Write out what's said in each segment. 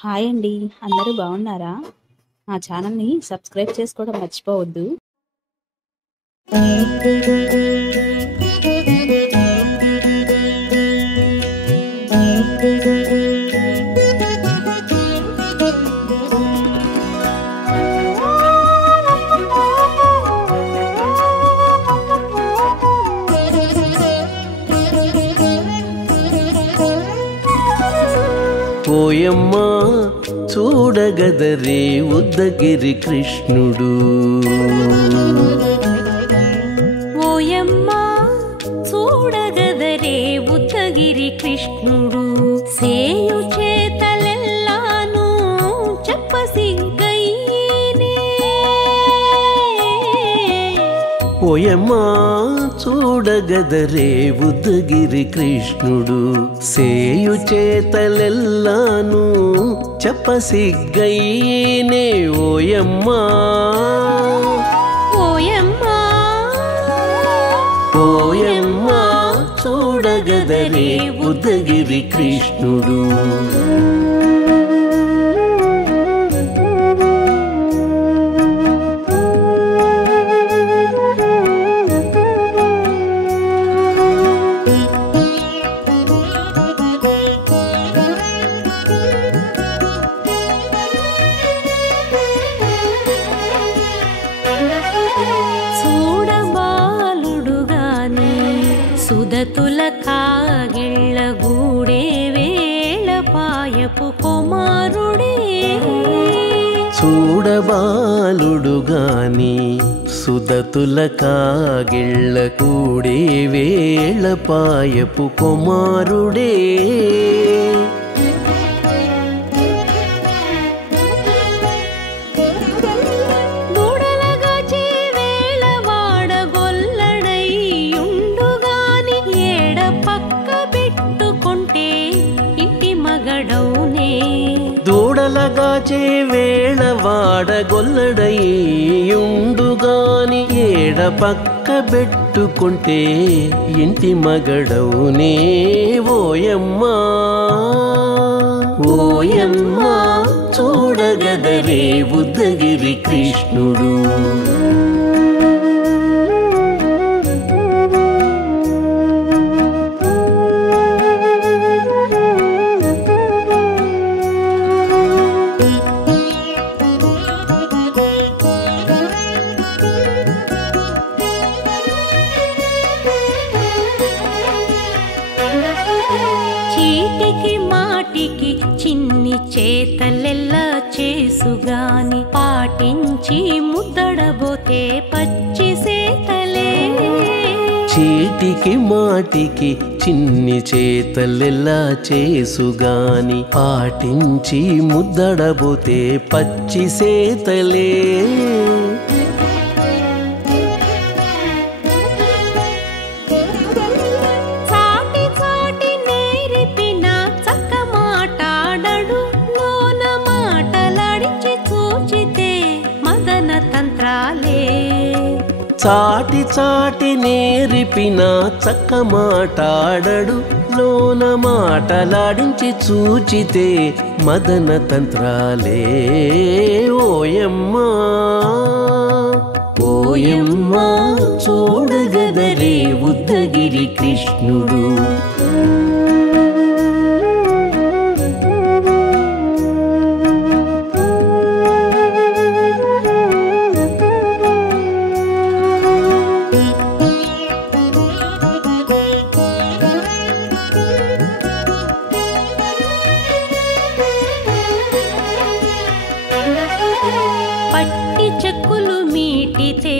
Hi అండి. అందరూ బాగున్నారా? మా ఛానల్‌ని సబ్స్క్రైబ్ చేసుకోవడం మర్చిపోవద్దు. ఓయమ్మా చూడగదరే ఉద్దగిరి కృష్ణుడు. ఓయమ్మా చూడగదరే ఉద్దగిరి కృష్ణుడు. సేయు చేతలెల్లాను చెప్పసిగ్గయ్యేనే. ఓయమ్మా చూడగదరే ఉద్దగిరి కృష్ణుడు. సేయు చేతలెల్లాను చెప్పసిగ్గయ్యేనే. ఓయమ్మా ఓయమ్మా ఓయమ్మా చూడగదరే ఉద్దగిరి కృష్ణుడు. సుదతుల కాగిళ్ళ గూడే వేళ పాయపు కుమారుడే. చూడబాలుడు గాని సుదతుల కాగిళ్ళ కూడే వేళ పాయపు కుమారుడే. దూడలగాచే వేళ వాడగొల్లడయ్యుండుగాని ఏడ పక్క పెట్టుకుంటే ఇంటి మగడవునే. ఓయమ్మా ఓయమ్మా చూడగదరే ఉద్దగిరి కృష్ణుడు. చీటికి మాటికి చిన్ని చేతలెల్లా చేసుగాని పాటించి ముద్దడబోతే పచ్చి సేతలే. చీటికి మాటికి చిన్ని చేతలెల్లా చేసుగాని పాటించి ముద్దడబోతే పచ్చి సేతలే. చాటి చాటి నేరిపిన చక్క మాటాడడు లోన మాటలాడించి చూచితే మదన తంత్రాలే. ఓయమ్మా ఓయమ్మా చూడగదరే ఉద్దగిరి కృష్ణుడు. పట్టి చెక్కులు మీటితే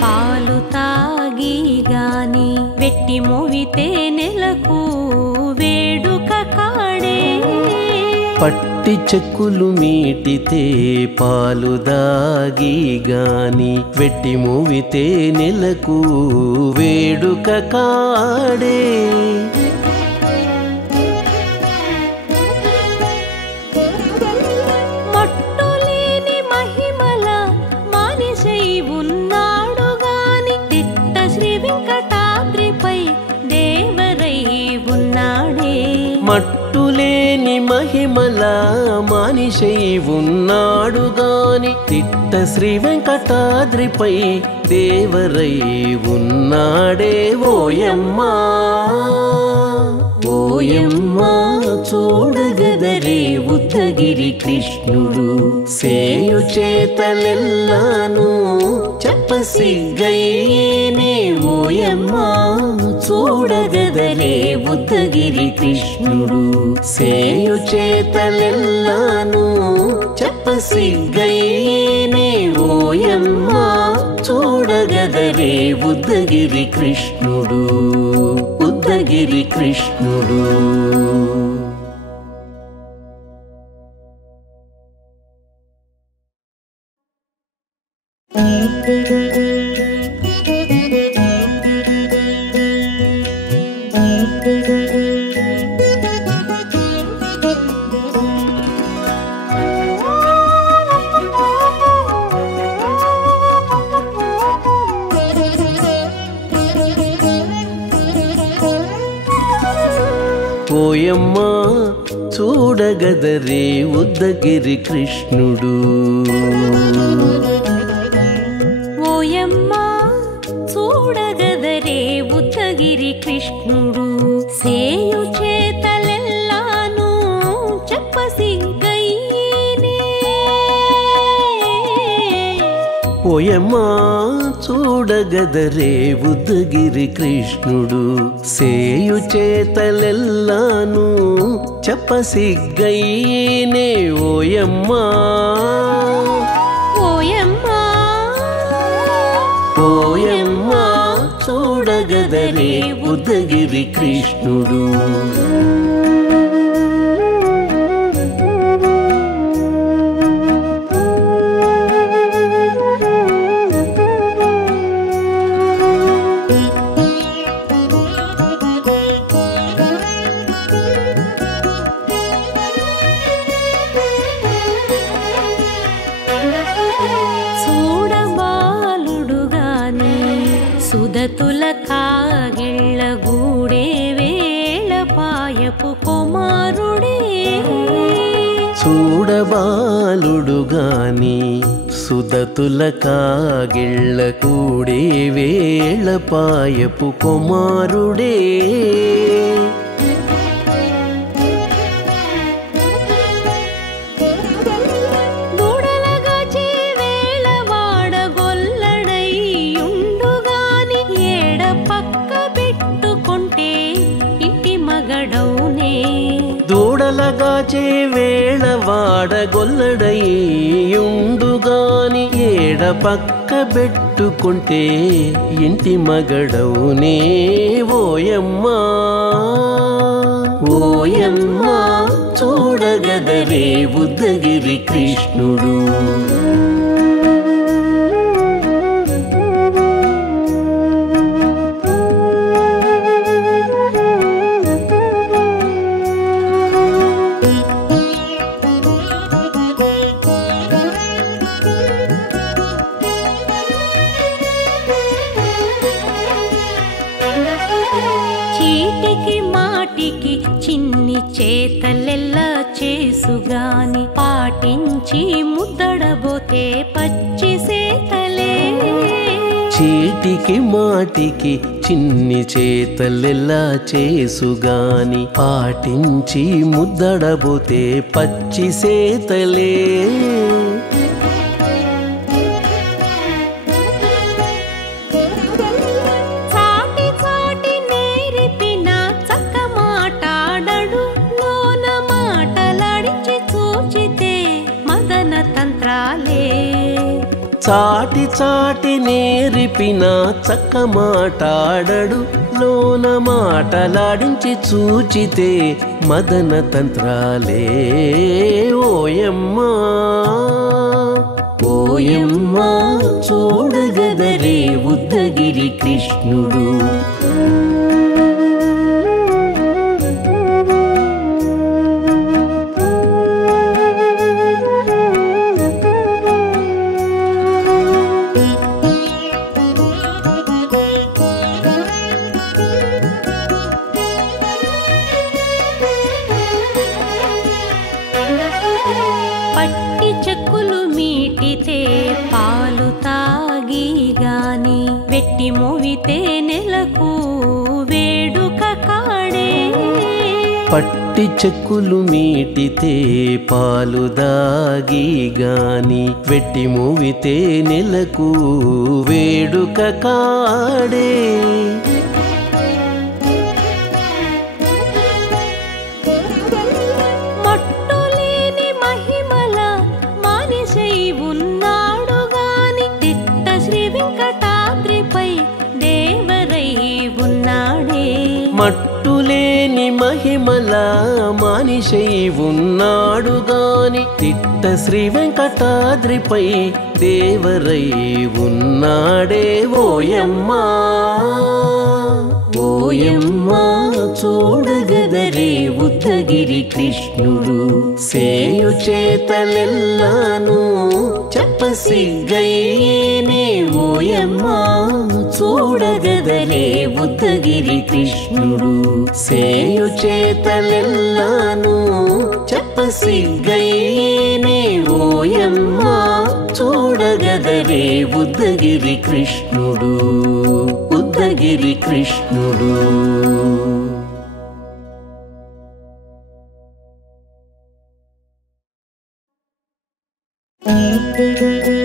పాలు తాగి గాని వెట్టి మోవితే నెలకు వేడుక కాడే. పట్టి చెక్కులు మీటితే పాలు దాగి గాని వెట్టి మూవితే నెలకు వేడుక కాడే. మట్టులేని మహిమ మహిమల మనిషై ఉన్నాడు గాని తిట్ట శ్రీ వెంకటాద్రిపై దేవరై ఉన్నాడే ఓయమ్మా ఓయమ్మా చూడగదరే ఉద్దగిరి కృష్ణుడు సేయు చేతలెల్లాను చెప్పసిగ్గయ్యేనే ఓయమ్మా చూడగదరే ఉద్దగిరి కృష్ణుడు సేయు చేతలెల్లాను చెప్పసిగ్గయ్యేనే ఓయమ్మా చూడగదరే ఉద్దగిరి కృష్ణుడు ఉద్దగిరి కృష్ణుడు. ఓయమ్మా చూడగదరే ఉద్దగిరి కృష్ణుడు ఓయమ్మా చూడగదరే ఉద్దగిరి కృష్ణుడు సేయు చేతలెల్లాను చెప్పసిగ్గయ్యేనే ఓయమ్మా చూడగదరే ఉద్దగిరి కృష్ణుడు సేయు చేతలెల్లాను చెప్పసిగ్గయ్యేనే ఓయమ్మా ఓయమ్మా ఓయమ్మా చూడగదరే ఉద్దగిరి కృష్ణుడు. సుదతుల కాగిళ్ళ గూడే వేళ పాయపు కుమారుడే చూడబాలుడు గాని సుదతుల కాగిళ్ళ కూడే వేళ పాయపు కుమారుడే దూడలగాచే వేళ వాడగొల్లడయ్యుండుగాని ఏడ పక్క పెట్టుకుంటే ఇంటి మగడవునే ఓయమ్మా ఓయమ్మా చూడగదరే ఉద్దగిరి కృష్ణుడు. చిన్ని చేతలెల్లా చేసుగాని పాటించి ముద్దడబోతే పచ్చి సేతలే చీటికి మాటికి చిన్ని చేతలెల్లా చేసుగాని పాటించి ముద్దడబోతే పచ్చి సేతలే చాటి చాటి నేరిపిన చక్క మాటాడడు లోన మాటలాడించి చూచితే మదన తంత్రాలే ఓయమ్మా ఓయమ్మా చూడగదరే ఉద్దగిరి కృష్ణుడు. పట్టి చెక్కులు మీటితే పాలు తాగి గాని వెట్టి మోవితే నెలకు వేడుక కాడే. పట్టి చెక్కులు మీటితే పాలు దాగి గాని వెట్టి మూవితే నెలకు వేడుక కాడే. మట్టులేని మహిమల మానిషై ఉన్నాడు గాని తిట్ట శ్రీ వెంకటాద్రిపై దేవరై ఉన్నాడే. మట్టులేని మహిమల మానిషై ఉన్నాడు గాని తిట్ట శ్రీ వెంకటాద్రిపై దేవరై ఉన్నాడే. ఓయమ్మా ఓయమ్మా చూడగదరే ఉద్దగిరి కృష్ణుడు సేయు చేతలెల్లాను చెప్పసిగ్గయ్యేనే. ఓయమ్మా చూడగదరే ఉద్దగిరి కృష్ణుడు సేయు చేతలెల్లాను చెప్పసిగ్గయ్యేనే. ఓయమ్మా చూడగదరే ఉద్దగిరి కృష్ణుడు ఉద్దగిరి కృష్ణుడు. Thank you.